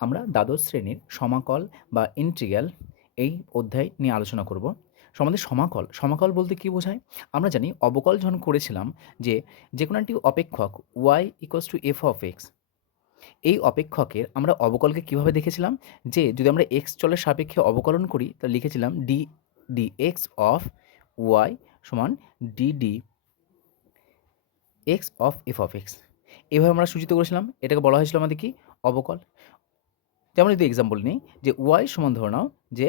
আমরা দ্বাদশ শ্রেণির সমাকল বা ইন্টিগ্রাল এই অধ্যায় নিয়ে আলোচনা করব। সো আমাদের সমাকল সমাকল বলতে কী বোঝায়? আমরা জানি, অবকল যখন করেছিলাম যে যে কোনো একটি অপেক্ষক y equals to f of x এই অপেক্ষকের আমরা অবকলকে কীভাবে দেখেছিলাম? যে যদি আমরা এক্স চলের সাপেক্ষে অবকলন করি তাহলে লিখেছিলাম d d x of y সমান d d x of f of x এভাবে আমরা সূচিত করেছিলাম। এটাকে বলা হয়েছিল আমাদের কি? অবকল। যেমন যদি এক্সাম্পল নিই, যে ওয়াই সমান ধরে নাও যে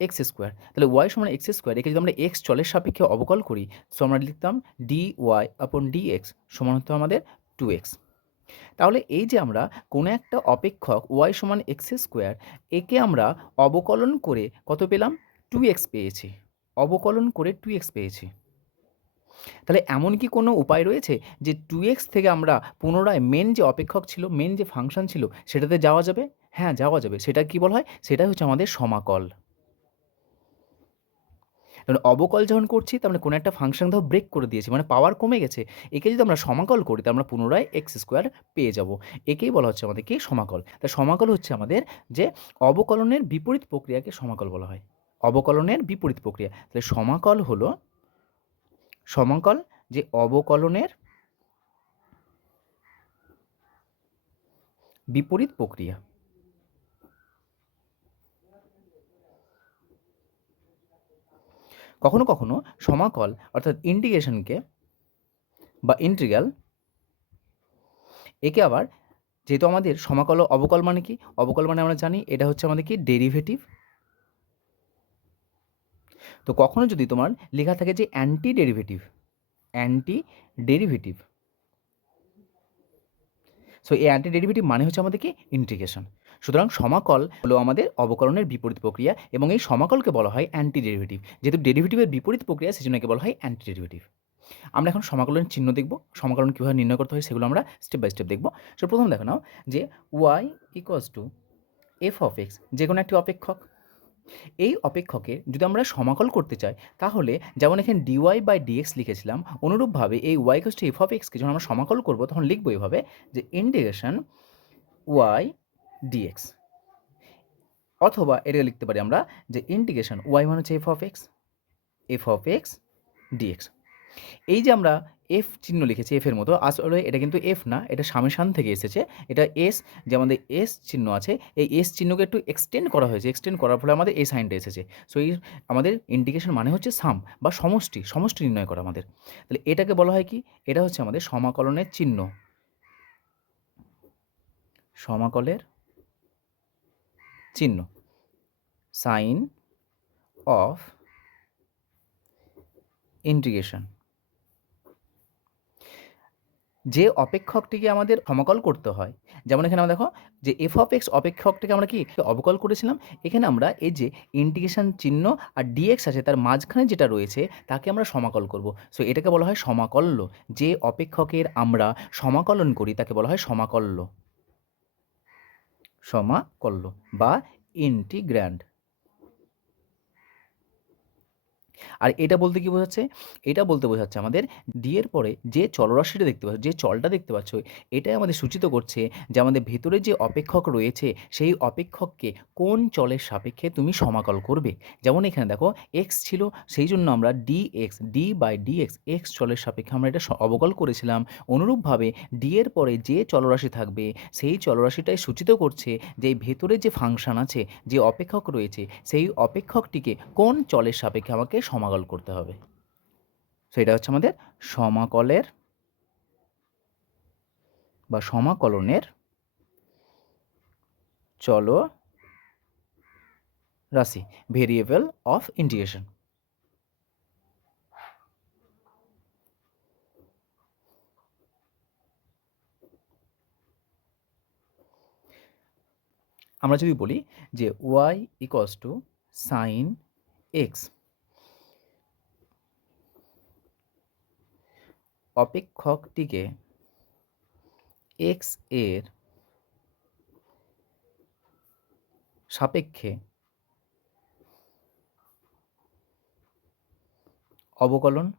এক্স স্কোয়ার তাহলে ওয়াই সমান এক্স স্কোয়ার একে যদি আমরা এক্স চলের সাপেক্ষে অবকল করি তো আমরা লিখতাম d y upon d x সমান হতো আমাদের টু এক্স তাহলে এই যে আমরা কোনো একটা অপেক্ষক ওয়াই সমান এক্স স্কোয়ার একে আমরা অবকলন করে কত পেলাম? টু এক্স পেয়েছি। অবকলন করে টু এক্স পেয়েছি। তাহলে এমন কি কোনো উপায় রয়েছে যে টু এক্স থেকে আমরা পুনরায় মেন যে অপেক্ষক ছিল মেন যে ফাংশন ছিল, সেটাতে যাওয়া যাবে? হ্যাঁ যাওয়া যাবে। সেটা কি বলা হয়? সেটাই হচ্ছে আমাদের সমাকল। তাহলে অবকল যখন করছি, তার মানে কোনো একটা ফাংশন ধর ব্রেক করে দিয়েছি মানে পাওয়ার কমে গেছে, একে যদি আমরা সমাকল করি তাহলে আমরা পুনরায় এক্স স্কোয়ার পেয়ে যাব। একেই বলা হচ্ছে আমাদের কি সমাকল। তা সমাকল হচ্ছে আমাদের যে অবকলনের বিপরীত প্রক্রিয়াকে সমাকল বলা হয়। অবকলনের বিপরীত প্রক্রিয়া। তাহলে সমাকল হলো, সমাকল যে অবকলনের বিপরীত প্রক্রিয়া। কখনো কখনো সমাকল অর্থাৎ ইন্টিগ্রেশনকে বা ইন্টিগ্রাল একে আবার যেহেতু আমাদের সমাকল অবকল মানে কি? অবকল মানে আমরা জানি, এটা হচ্ছে আমাদের কি? ডেরিভেটিভ তো কখনো যদি তোমার লেখা থাকে যে anti derivative anti derivative so এই অ্যান্টি ডেরিভেটিভ মানে হচ্ছে আমাদের কি? ইন্টিগ্রেশন সুতরাং সমাকল হলো আমাদের অবকরণের বিপরীত প্রক্রিয়া এবং এই সমাকলকে বলা হয় অ্যান্টি ডেরিভেটিভ যেহেতু ডেরিভেটিভের বিপরীত প্রক্রিয়া সেজন্য একে বলা হয় অ্যান্টি ডেরিভেটিভ আমরা এখন সমাকলনের চিহ্ন দেখব, সমাকলন কীভাবে নির্ণয় করতে হয় সেগুলো আমরা স্টেপ বাই স্টেপ দেখব। সো প্রথম দেখো নাও যে y equals to f of x যে কোনো একটি অপেক্ষক। এই অপেক্ষকের যদি আমরা সমাকল করতে চাই, তাহলে যেমন এখানে ডিওয়াই বাই ডিএক্স লিখেছিলাম, অনুরূপভাবে এই y equals to f of এক্সকে যখন আমরা সমাকল করব, তখন লিখব এভাবে যে ইন্টিগ্রেশন ওয়াই ডিএক্স অথবা এটা লিখতে পারি আমরা যে ইন্টিগ্রেশন ওয়াই মানে হচ্ছে f of x f of x d x এই যে আমরা এফ চিহ্ন লিখেছি এফের মতো, আসলে এটা কিন্তু এফ না, এটা সামেশান থেকে এসেছে। এটা এস যে আমাদের এস চিহ্ন আছে, এই এস চিহ্নকে একটু এক্সটেন্ড করা হয়েছে। এক্সটেন্ড করার ফলে আমাদের এই সাইনটা এসেছে। সো এই আমাদের ইন্ডিকেশন মানে হচ্ছে সাম বা সমষ্টি সমষ্টি নির্ণয় করা আমাদের। তাহলে এটাকে বলা হয় কি? এটা হচ্ছে আমাদের সমাকলনের চিহ্ন। সমাকলের চিহ্ন। Sign of integration. যে অপেক্ষকটিকে আমাদের সমাকল করতে হয়, যেমন এখানে আমরা দেখো যে এফ অফ এক্স অপেক্ষকটিকে আমরা কি অবকল করেছিলাম, এখানে আমরা এই যে ইন্টিগ্রেশন চিহ্ন আর ডিএক্স আছে তার মাঝখানে যেটা রয়েছে তাকে আমরা সমাকল করব। সো এটাকে বলা হয় সমাকল্য। যে অপেক্ষকের আমরা সমাকলন করি তাকে বলা হয় সমাকল্য। সমাকল্য বা ইন্টিগ্র্যান্ড। আর এটা বলতে কি বোঝাচ্ছে? এটা বলতে বোঝাচ্ছে আমাদের ডি এর পরে যে চলরাশিটা দেখতে পাচ্ছ যে চলটা দেখতে পাচ্ছ, এটাই আমাদের সূচিত করছে যে আমাদের ভেতরে যে অপেক্ষক রয়েছে, সেই অপেক্ষককে কোন চলের সাপেক্ষে তুমি সমাকল করবে? যেমন এখানে দেখো এক্স ছিল, সেই জন্য আমরা d x d by d x x চলের সাপেক্ষে আমরা এটা অবকল করেছিলাম। অনুরূপভাবে ডি এর পরে যে চলরাশি থাকবে, সেই চলরাশিটাই সূচিত করছে যে ভেতরে যে ফাংশন আছে, যে অপেক্ষক রয়েছে, সেই অপেক্ষকটিকে কোন চলের সাপেক্ষে আমাকে সমাকল করতে হবে। সো এটা হচ্ছে আমাদের সমাকলের বা সমাকলনের চলো রাশি ভেরিয়েবল অফ ইন্টিগ্রেশন আমরা যদি বলি যে y equals to sine x অপেক্ষকটিকে এক্সের সাপেক্ষে অবকলন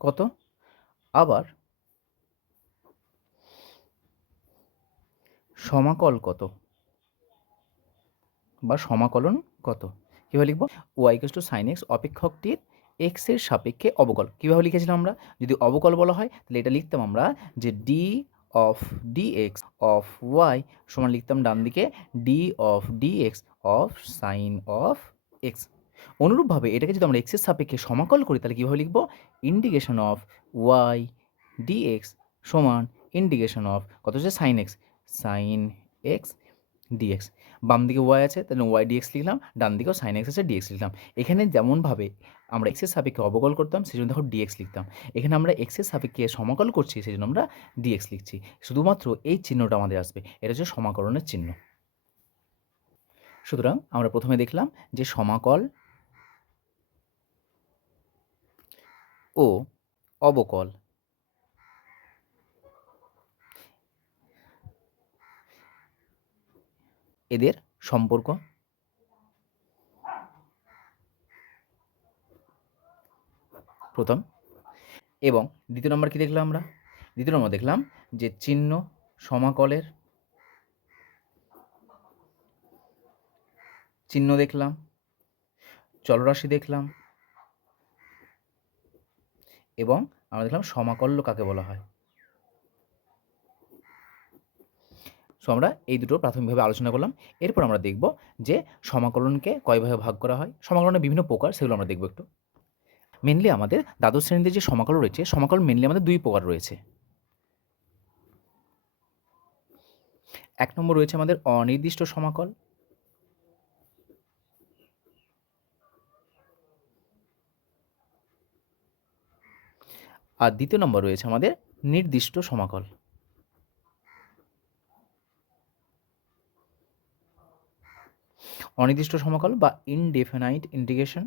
কত? আবার সমাকল কত? বা সমাকলন কত? কীভাবে লিখব? ওয়াই টু সাইন এক্স অপেক্ষকটির এক্সের সাপেক্ষে অবকল। কীভাবে লিখেছিলাম আমরা? যদি অবকল বলা হয়, তাহলে এটা লিখতাম আমরা যে d of d x of y সমান লিখতাম ডান দিকে d of d x of sine of x অনুরূপভাবে এটাকে যদি আমরা এক্সের সাপেক্ষে সমাকল করি, তাহলে কীভাবে লিখব? Integration of y d x সমান ইন্ডিকেশন অফ কত হচ্ছে? Sine x sine x d x বাম দিকে ওয়াই আছে, তাহলে ওয়াই ডিএক্স লিখলাম, ডান দিকেও সাইন এক্স আছে ডিএক্স লিখলাম। এখানে যেমনভাবে আমরা এক্সের সাপেক্ষে অবকল করতাম সেই জন্য দেখো ডিএক্স লিখতাম। এখানে আমরা এক্সের সাপেক্ষে সমাকল করছি সেই জন্য আমরা ডিএক্স লিখছি। শুধুমাত্র এই চিহ্নটা আমাদের আসবে, এটা হচ্ছে সমাকলনের চিহ্ন। সুতরাং আমরা প্রথমে দেখলাম যে সমাকল ও অবকল। এদের সম্পর্ক প্রথম। এবং দ্বিতীয় নম্বর কি দেখলাম আমরা? দ্বিতীয় নম্বর দেখলাম যে চিহ্ন সমাকলের চিহ্ন দেখলাম, চলরাশি দেখলাম এবং আমরা দেখলাম সমাকল্য কাকে বলা হয়? সো আমরা এই দুটো প্রাথমিকভাবে আলোচনা করলাম। এরপর আমরা দেখব যে সমাকলনকে কয়ভাবে ভাগ করা হয়? সমাকলনের বিভিন্ন প্রকার, সেগুলো আমরা দেখব একটু। মেনলি আমাদের দ্বাদশ শ্রেণীতে যে সমাকলন রয়েছে, সমাকলন মেনলি আমাদের দুই প্রকার রয়েছে। এক নম্বর রয়েছে আমাদের অনির্দিষ্ট সমাকল। আর দ্বিতীয় নম্বর রয়েছে আমাদের নির্দিষ্ট সমাকল। অনির্দিষ্ট সমাকল বা ইনডেফিনাইট ইন্টিগ্রেশন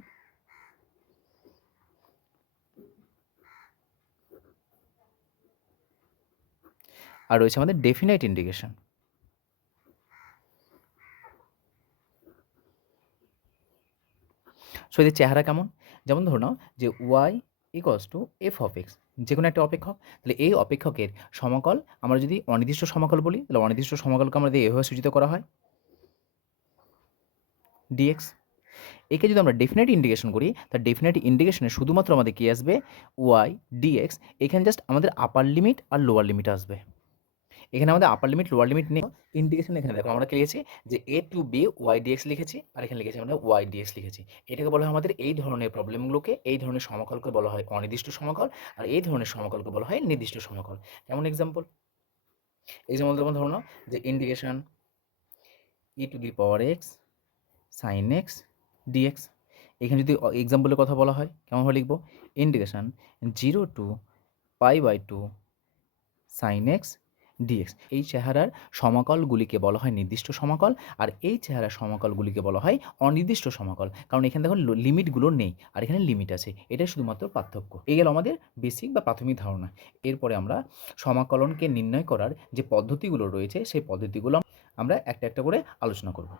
আর রয়েছে আমাদের ডেফিনাইট ইন্ডিকেশন সো এদের চেহারা কেমন? যেমন ধরো নাও যে y equals to f of x যে কোনো একটা অপেক্ষক, তাহলে এই অপেক্ষকের সমাকল, আমরা যদি অনির্দিষ্ট সমাকল বলি, তাহলে অনির্দিষ্ট সমাকলকে আমাদের এভাবে সূচিত করা হয়। ডিএক্স একে যদি আমরা ডেফিনেট ইন্ডিকেশন করি তার ডেফিনেট ইন্ডিকেশনে শুধুমাত্র আমাদের কী আসবে? ওয়াই ডিএক্স এখানে জাস্ট আমাদের আপার লিমিট আর লোয়ার লিমিট আসবে। এখানে আমাদের আপার লিমিট লোয়ার লিমিট নেই। ইন্ডিকেশন এখানে দেখো আমরা কি লিখেছি? যে a to b y d x লিখেছি আর এখানে লিখেছি আমরা ওয়াই ডিএক্স লিখেছি। এটাকে বলা হয় আমাদের এই ধরনের প্রবলেমগুলোকে এই ধরনের সমকলকে বলা হয় অনির্দিষ্ট সমকল আর এই ধরনের সমকলকে বলা হয় নির্দিষ্ট সমকল। কেমন এক্সাম্পল এক্সাম্পল যেমন ধরো যে integration e to the power x sine x d x এখানে যদি এক্সাম্পলের কথা বলা হয় কেমনভাবে লিখব? Integration zero to pi by two sine x d x এই চেহারার সমাকলগুলিকে বলা হয় নির্দিষ্ট সমাকল আর এই চেহারার সমাকলগুলিকে বলা হয় অনির্দিষ্ট সমাকল। কারণ এখানে দেখো লিমিটগুলো নেই আর এখানে লিমিট আছে। এটাই শুধুমাত্র পার্থক্য। এই গেল আমাদের বেসিক বা প্রাথমিক ধারণা। এরপরে আমরা সমাকলনকে নির্ণয় করার যে পদ্ধতিগুলো রয়েছে, সেই পদ্ধতিগুলো আমরা একটা একটা করে আলোচনা করব।